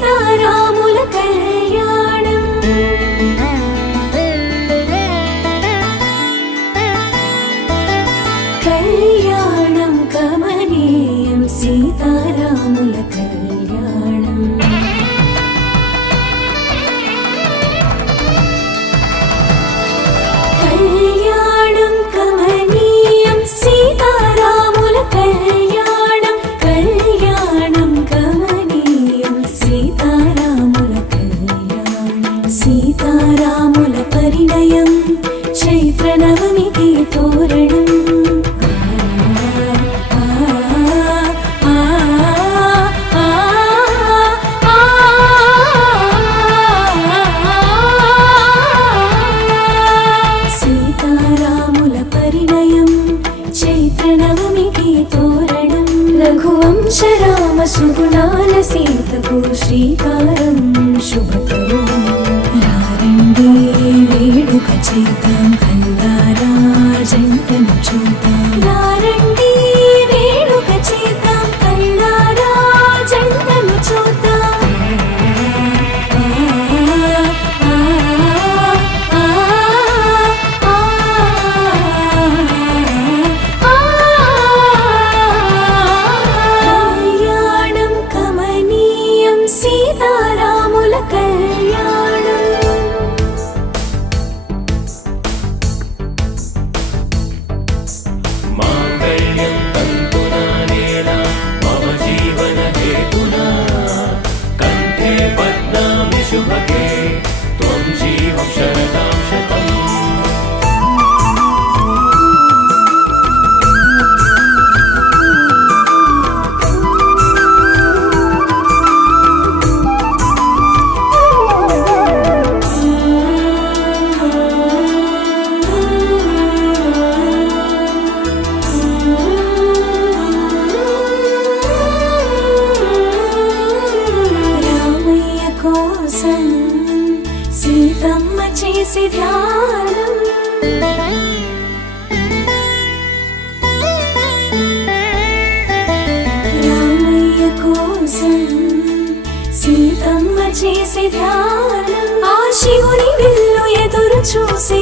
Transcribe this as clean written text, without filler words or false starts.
సీతారాముల కళ్యాణం కళ్యాణం కమనీయం సీతారాముల కళ్యాణం కళ్యాణం కమనీయం సీతారాముల కళ్యాణం కళ్యాణం కమనీయం సీతారాముల కళ్యాణం సీతారాముల పరిణయం చైత్ర నవమికి తోరణం సీతారాముల పరిణయం చైత్ర నవమికి తోరణం రఘువంశ రామ సుగుణాల సీతకు శ్రీకారం శుభకరం రారండి వేడుక చేద్దాం కల్లారా జంటను చూద్దాం రారండి వేడుక చేద్దాం కల్లారా జంటను చూద్దాం కళ్యాణం కమనీయం సీతారాముల కళ్యాణం మాంగళ్యం తంతునా నేన మమ జీవన హేతునా కంఠే పద్నామి శుభగే త్వం జీవం శరదాం శతం రామయ్య కోసం సీతమ్మ చేసి ధ్యానం రామయ్య కోసం సీతమ్మ చేసి ధ్యానం ఆ శివుని విల్లు ఎదురు చూసి